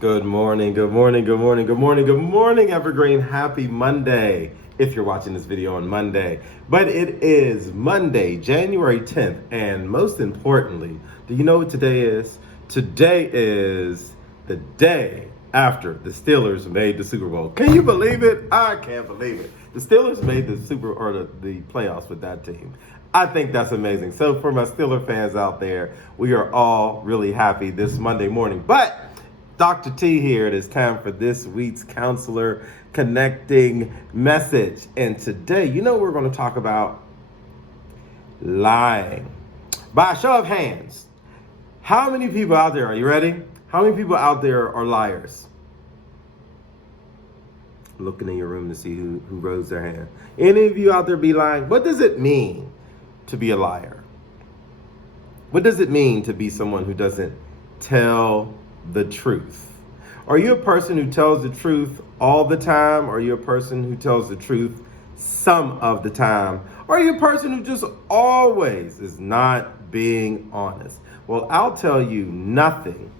Good morning, good morning, good morning, good morning, good morning, Evergreen. Happy Monday, if you're watching this video on Monday. But it is Monday, January 10th, and most importantly, do you know what today is? Today is the day after the Steelers made the Super Bowl. Can you believe it? I can't believe it. The Steelers made the the playoffs with that team. I think that's amazing. So for my Steeler fans out there, we are all really happy this Monday morning. But Dr. T here. It is time for this week's Counselor Connecting Message. And today, we're going to talk about lying. By a show of hands, how many people out there, are you ready? How many people out there are liars? Looking in your room to see who rose their hand. Any of you out there be lying? What does it mean to be a liar? What does it mean to be someone who doesn't tell the truth? Are you a person who tells the truth all the time? Or are you a person who tells the truth some of the time? Or are you a person who just always is not being honest? Well, I'll tell you, nothing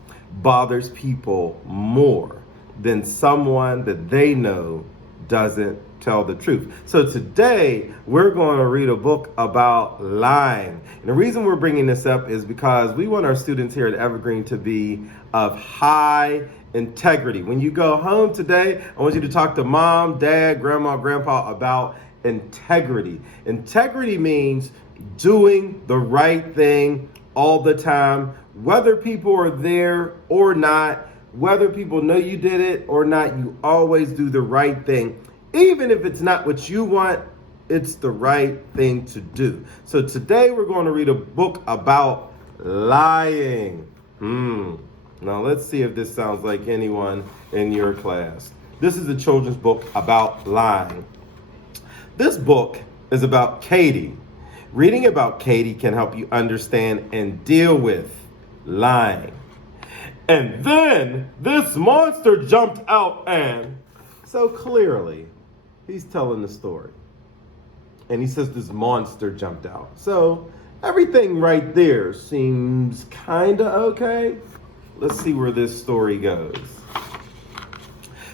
bothers people more than someone that they know doesn't tell the truth. So today we're going to read a book about lying. And the reason we're bringing this up is because we want our students here at Evergreen to be of high integrity. When you go home today, I want you to talk to mom, dad, grandma, grandpa about integrity. Integrity means doing the right thing all the time, whether people are there or not, whether people know you did it or not, you always do the right thing. Even if it's not what you want, it's the right thing to do. So today we're going to read a book about lying. Now let's see if this sounds like anyone in your class. This is a children's book about lying. This book is about Katie. Reading about Katie can help you understand and deal with lying. And then this monster jumped out, and so clearly he's telling the story. And he says this monster jumped out. So everything right there seems kind of okay. Let's see where this story goes.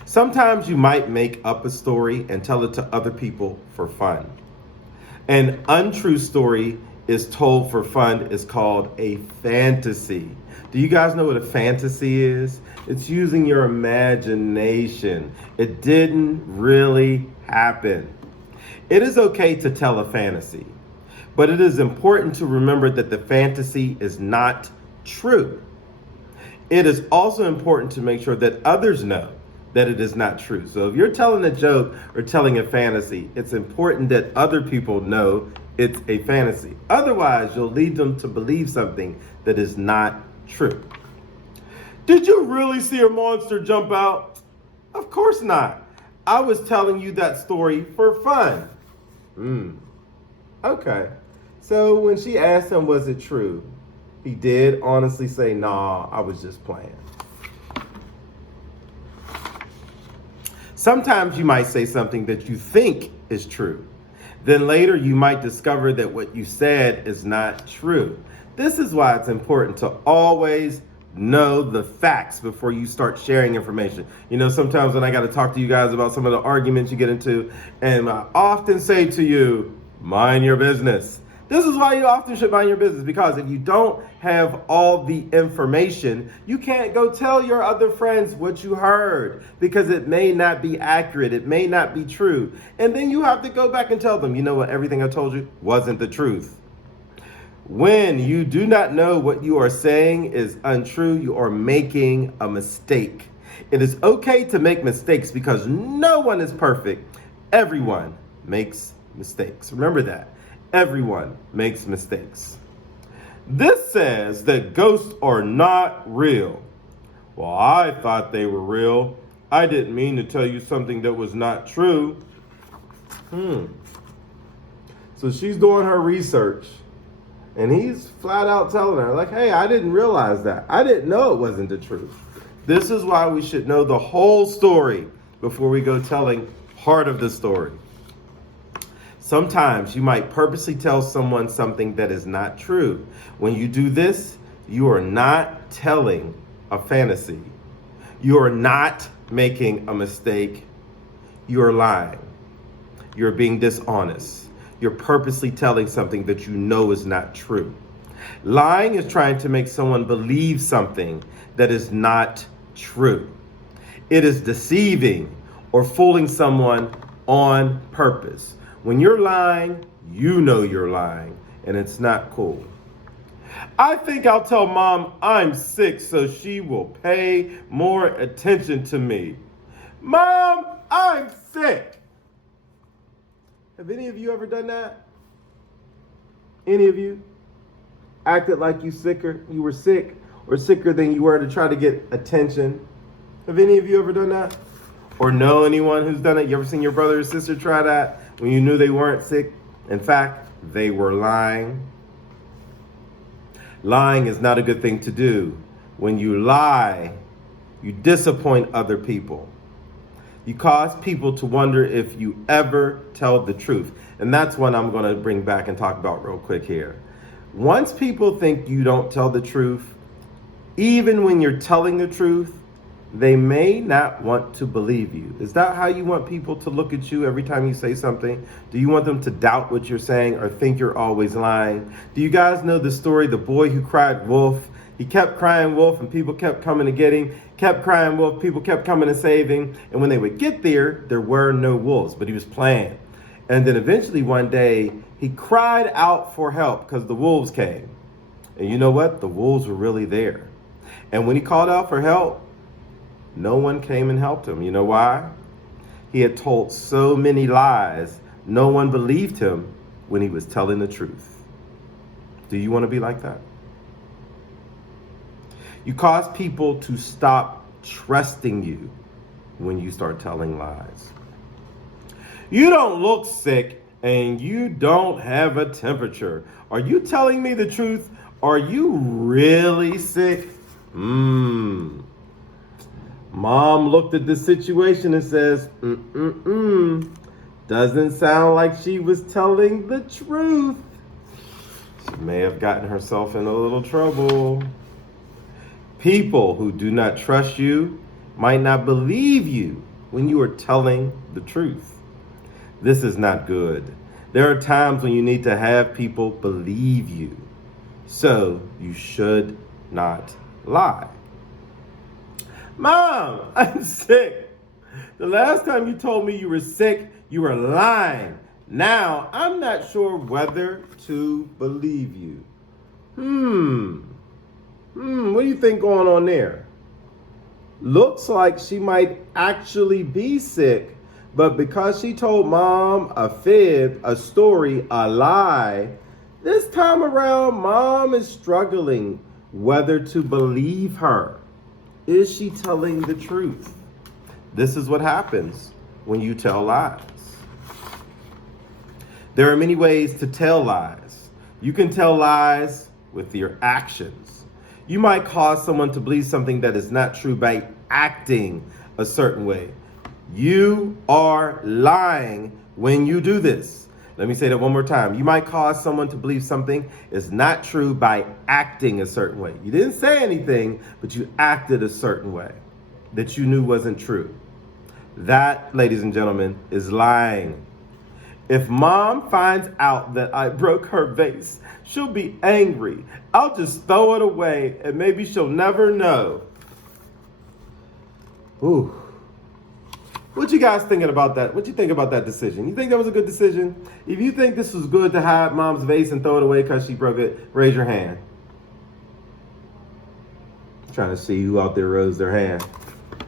Sometimes you might make up a story and tell it to other people for fun. An untrue story is told for fun is called a fantasy. Do you guys know what a fantasy is? It's using your imagination. It didn't really happen. It is okay to tell a fantasy, but it is important to remember that the fantasy is not true. It is also important to make sure that others know that it is not true. So if you're telling a joke or telling a fantasy, it's important that other people know it's a fantasy. Otherwise, you'll lead them to believe something that is not true. Did you really see a monster jump out? Of course not. I was telling you that story for fun. Okay. So when she asked him, was it true? He did honestly say, nah, I was just playing. Sometimes you might say something that you think is true. Then later you might discover that what you said is not true. This is why it's important to always know the facts before you start sharing information. Sometimes when I got to talk to you guys about some of the arguments you get into, and I often say to you, mind your business. This is why you often should mind your business, because if you don't have all the information, you can't go tell your other friends what you heard, because it may not be accurate. It may not be true. And then you have to go back and tell them, you know what, everything I told you wasn't the truth. When you do not know what you are saying is untrue, you are making a mistake. It is okay to make mistakes because no one is perfect. Everyone makes mistakes. Remember that. Everyone makes mistakes. This says that ghosts are not real. Well, I thought they were real. I didn't mean to tell you something that was not true. So she's doing her research. And he's flat out telling her, like, hey, I didn't realize that. I didn't know it wasn't the truth. This is why we should know the whole story before we go telling part of the story. Sometimes you might purposely tell someone something that is not true. When you do this, you are not telling a fantasy. You are not making a mistake. You are lying. You're being dishonest. You're purposely telling something that you know is not true. Lying is trying to make someone believe something that is not true. It is deceiving or fooling someone on purpose. When you're lying, you know you're lying, and it's not cool. I think I'll tell mom I'm sick so she will pay more attention to me. Mom, I'm sick. Have any of you ever done that? Any of you acted like you were sick or sicker than you were to try to get attention? Have any of you ever done that? Or know anyone who's done it? You ever seen your brother or sister try that when you knew they weren't sick? In fact, they were lying. Lying is not a good thing to do. When you lie, you disappoint other people. You cause people to wonder if you ever tell the truth. And that's what I'm going to bring back and talk about real quick here. Once people think you don't tell the truth, even when you're telling the truth, they may not want to believe you. Is that how you want people to look at you every time you say something? Do you want them to doubt what you're saying or think you're always lying? Do you guys know the story, the boy who cried wolf? He kept crying wolf and people kept coming to get him. Kept crying wolf, people kept coming to save him. And when they would get there, there were no wolves, but he was playing. And then eventually one day, he cried out for help because the wolves came. And you know what? The wolves were really there. And when he called out for help, no one came and helped him. You know why? He had told so many lies, no one believed him when he was telling the truth. Do you want to be like that? You cause people to stop trusting you when you start telling lies. You don't look sick and you don't have a temperature. Are you telling me the truth? Are you really sick? Mom looked at the situation and says, doesn't sound like she was telling the truth. She may have gotten herself in a little trouble. People who do not trust you might not believe you when you are telling the truth. This is not good. There are times when you need to have people believe you. So you should not lie. Mom, I'm sick. The last time you told me you were sick, you were lying. Now, I'm not sure whether to believe you. What do you think going on there? Looks like she might actually be sick, but because she told mom a fib, a story, a lie, this time around, mom is struggling whether to believe her. Is she telling the truth? This is what happens when you tell lies. There are many ways to tell lies. You can tell lies with your actions. You might cause someone to believe something that is not true by acting a certain way. You are lying when you do this. Let me say that one more time. You might cause someone to believe something is not true by acting a certain way. You didn't say anything, but you acted a certain way that you knew wasn't true. That, ladies and gentlemen, is lying. If mom finds out that I broke her vase, she'll be angry. I'll just throw it away and maybe she'll never know. Ooh. What you guys thinking about that? What you think about that decision? You think that was a good decision? If you think this was good to hide mom's vase and throw it away because she broke it, raise your hand. I'm trying to see who out there raised their hand.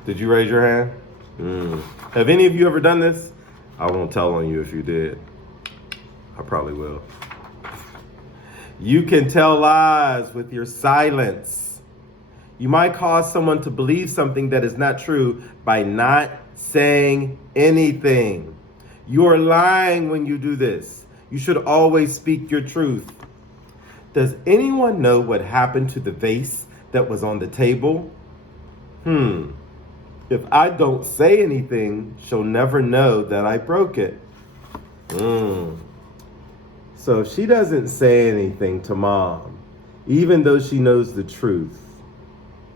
Did you raise your hand? Have any of you ever done this? I won't tell on you if you did. I probably will. You can tell lies with your silence. You might cause someone to believe something that is not true by not saying anything. You are lying when you do this. You should always speak your truth. Does anyone know what happened to the vase that was on the table? If I don't say anything, she'll never know that I broke it. So if she doesn't say anything to mom, even though she knows the truth,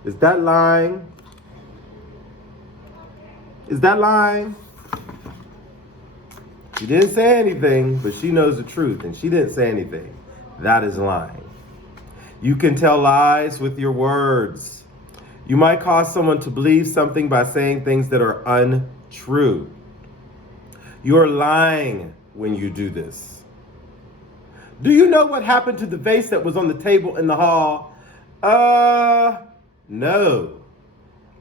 is that lying? Is that lying? She didn't say anything, but she knows the truth, and she didn't say anything. That is lying. You can tell lies with your words. You might cause someone to believe something by saying things that are untrue. You are lying when you do this. Do you know what happened to the vase that was on the table in the hall? No.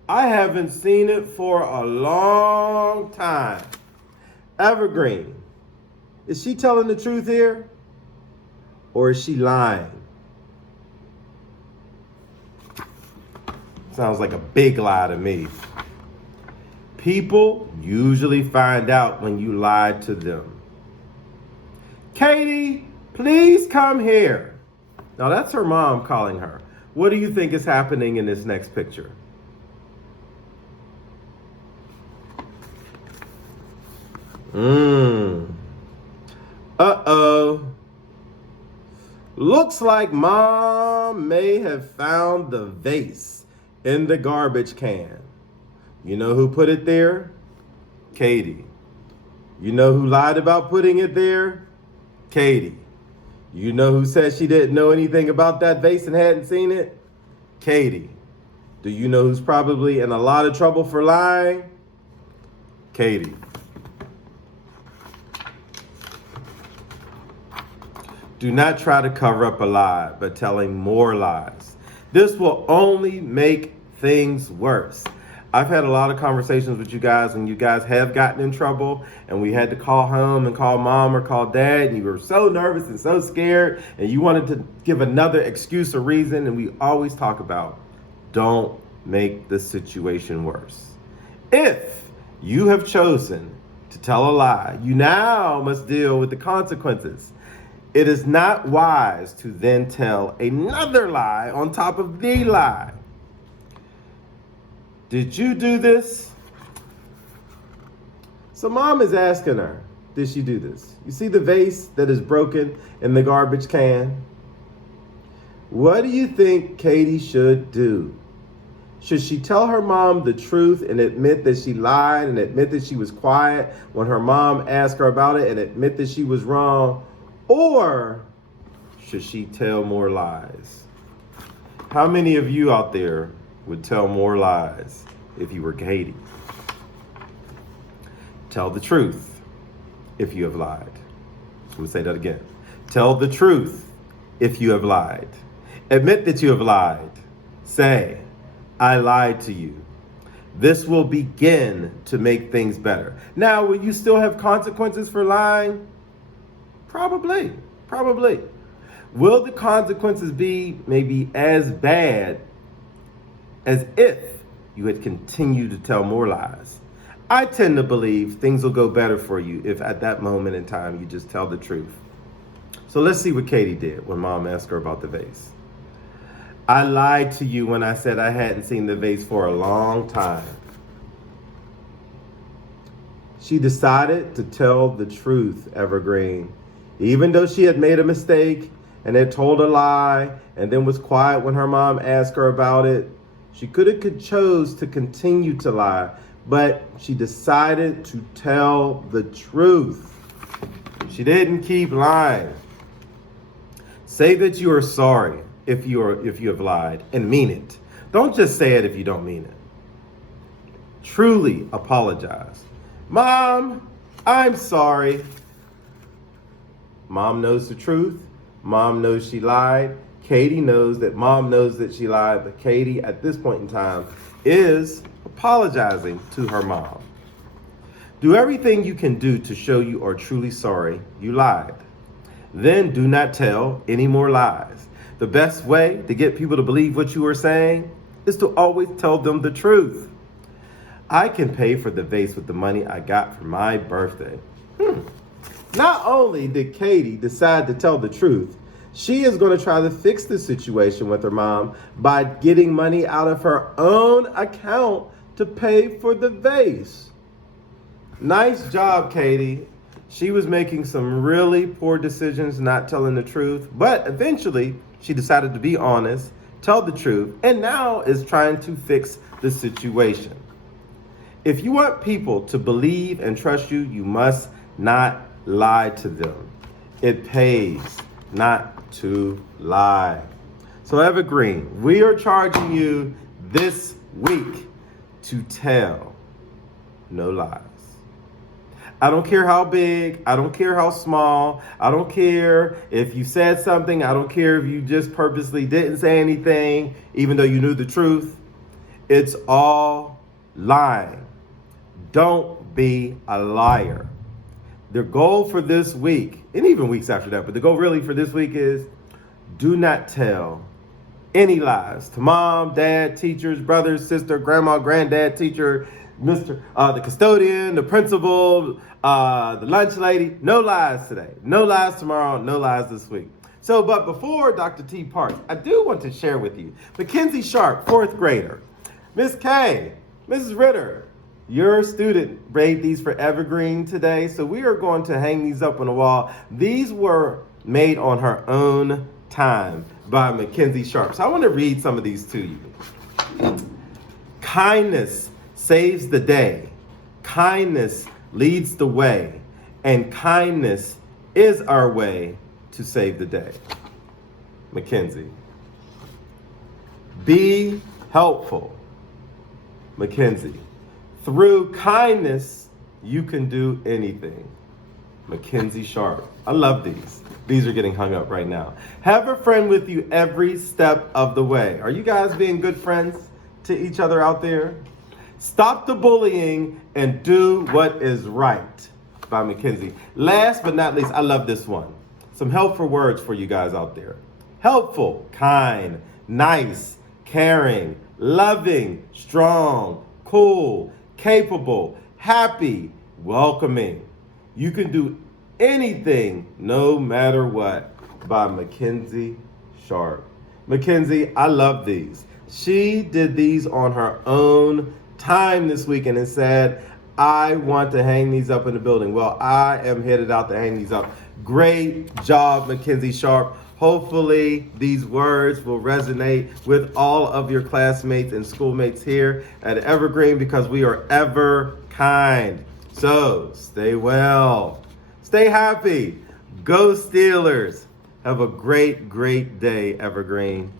I haven't seen it for a long time. Evergreen, is she telling the truth here? Or is she lying? Sounds like a big lie to me. People usually find out when you lied to them. Katie, please come here. Now that's her mom calling her. What do you think is happening in this next picture? Uh-oh. Looks like mom may have found the vase in the garbage can. You know who put it there? Katie. You know who lied about putting it there? Katie. You know who said she didn't know anything about that vase and hadn't seen it? Katie. Do you know who's probably in a lot of trouble for lying? Katie. Do not try to cover up a lie by telling more lies. This will only make things worse. I've had a lot of conversations with you guys when you guys have gotten in trouble and we had to call home and call mom or call dad and you were so nervous and so scared and you wanted to give another excuse or reason, and we always talk about don't make the situation worse. If you have chosen to tell a lie, you now must deal with the consequences. It is not wise to then tell another lie on top of the lie. Did you do this? So mom is asking her, did she do this? You see the vase that is broken in the garbage can? What do you think Katie should do? Should she tell her mom the truth and admit that she lied and admit that she was quiet when her mom asked her about it and admit that she was wrong? Or should she tell more lies? How many of you out there would tell more lies if you were Katie? Tell the truth if you have lied. I'm going to say that again. Tell the truth if you have lied. Admit that you have lied. Say, I lied to you. This will begin to make things better. Now, will you still have consequences for lying? Probably. Will the consequences be maybe as bad as if you had continued to tell more lies? I tend to believe things will go better for you if at that moment in time you just tell the truth. So let's see what Katie did when mom asked her about the vase. I lied to you when I said I hadn't seen the vase for a long time. She decided to tell the truth, Evergreen. Even though she had made a mistake and had told a lie and then was quiet when her mom asked her about it, she could have chose to continue to lie, but she decided to tell the truth. She didn't keep lying. Say that you are sorry if you have lied and mean it. Don't just say it if you don't mean it. Truly apologize. Mom, I'm sorry. Mom knows the truth. Mom knows she lied. Katie knows that mom knows that she lied, but Katie at this point in time is apologizing to her mom. Do everything you can do to show you are truly sorry you lied. Then do not tell any more lies. The best way to get people to believe what you are saying is to always tell them the truth. I can pay for the vase with the money I got for my birthday. Not only did Katie decide to tell the truth, she is going to try to fix the situation with her mom by getting money out of her own account to pay for the vase. Nice job, Katie. She was making some really poor decisions, not telling the truth, but eventually she decided to be honest, tell the truth, and now is trying to fix the situation. If you want people to believe and trust you, you must not lie to them. It pays not to lie. So Evergreen, we are charging you this week to tell no lies. I don't care how big, I don't care how small, I don't care if you said something, I don't care if you just purposely didn't say anything, even though you knew the truth. It's all lying. Don't be a liar. The goal for this week, and even weeks after that, but the goal really for this week is do not tell any lies to mom, dad, teachers, brothers, sister, grandma, granddad, teacher, the custodian, the principal, the lunch lady. No lies today. No lies tomorrow. No lies this week. So, but before Dr. T parts, I do want to share with you Mackenzie Sharp, 4th grader. Miss K, Mrs. Ritter, your student made these for Evergreen today. So we are going to hang these up on the wall. These were made on her own time by Mackenzie Sharp. So I want to read some of these to you. Kindness saves the day. Kindness leads the way. And kindness is our way to save the day. Mackenzie. Be helpful. Mackenzie. Through kindness, you can do anything. Mackenzie Sharp. I love these. These are getting hung up right now. Have a friend with you every step of the way. Are you guys being good friends to each other out there? Stop the bullying and do what is right, by Mackenzie. Last but not least, I love this one. Some helpful words for you guys out there. Helpful, kind, nice, caring, loving, strong, cool, capable, happy, welcoming. You can do anything, no matter what, by Mackenzie Sharp. Mackenzie, I love these. She did these on her own time this weekend and said, I want to hang these up in the building. Well, I am headed out to hang these up. Great job, Mackenzie Sharp. Hopefully these words will resonate with all of your classmates and schoolmates here at Evergreen, because we are ever kind. So stay well, stay happy, go Steelers. Have a great, great day, Evergreen.